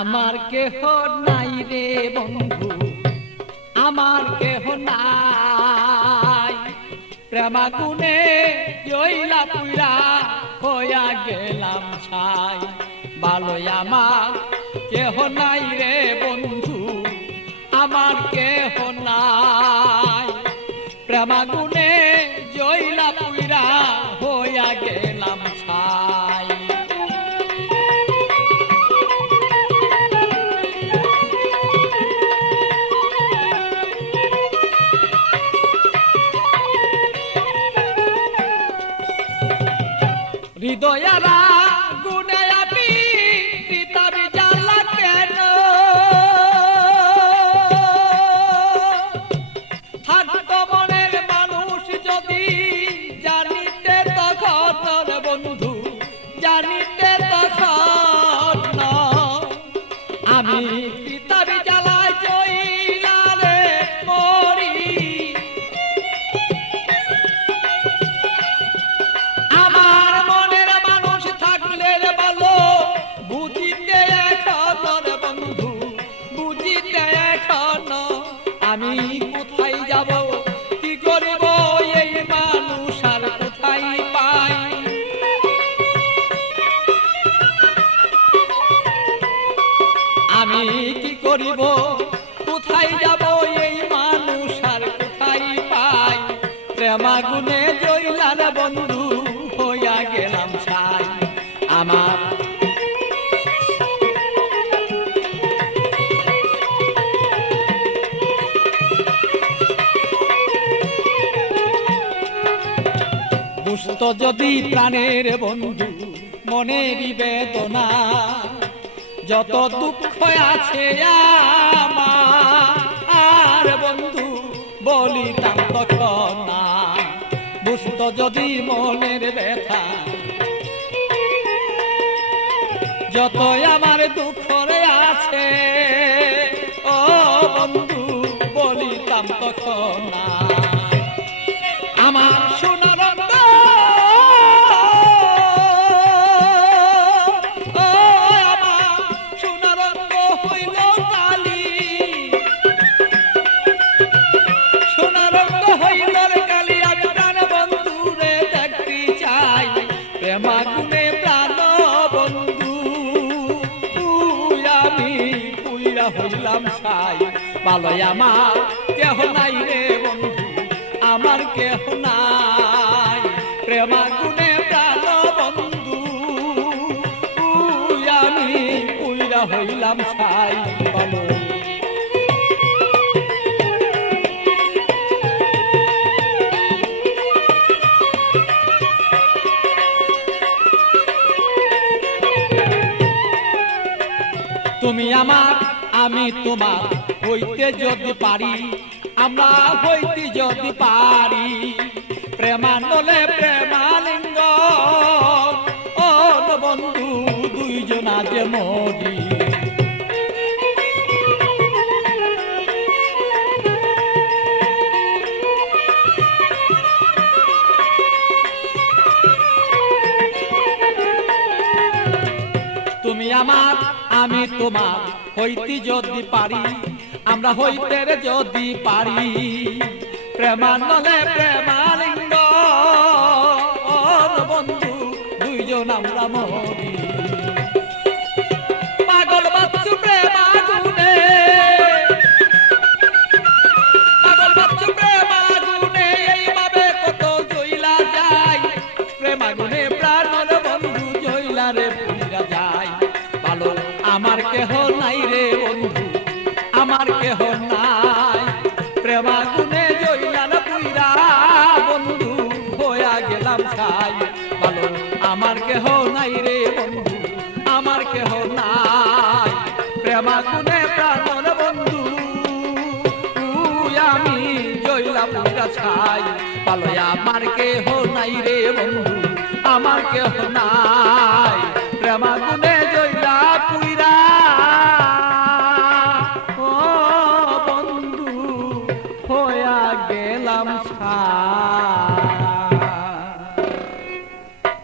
আমার কেহ নাই রে বন্ধু, আমার কেহ নাই। প্রেমাগুনে জইলা পুরা হইয়া গেলাম ছাই। ভালোই আমার কেহ নাই রে বন্ধু, আমার কেহ নাই। প্রেমাগুনে হৃদয়ারা আমি কি করিব? কোথায় যাব এই মানুষ আর কোথায় পাই? প্রেমাগুনে জইলার বন্ধু হইয়া গেলাম ছাই। আমার যদি প্রাণের বন্ধু মনের বেদনা যত দুঃখ আছে আর বন্ধু বলিতাম তখন বুঝত যদি মনের ব্যথা। যত আমার দুঃখ রে আছে, ও বন্ধু বলিতাম তখন না হইলাম ছাই ভালোই আমার, কেহ নাই রে বন্ধু, আমার কেহ নাই। প্রেমাগুনে প্রাণ বন্ধু আমি পুইরা হইলাম ভালো। তুমি আমার আমি তোমার হইতে যদি পারি, আমরা হইতে যদি পারি। প্রেমানলে প্রেমালিঙ্গ ও বন্ধু দুইজনা যে মরি। তুমি আমার আমি তোমার হইতে যদি পারি, আমরা হইতে যদি পারি। প্রেমানলে প্রেমালিঙ্গ, বন্ধু, দুইজন আমরা মরি আমার কেহ নাই। প্রেমাগুনে প্রাণর বন্ধু, তুই আমি জয়লাম গাছাই পালয়া পালো আমার কেহ নাই রে বন্ধু, আমার কেহ নাই।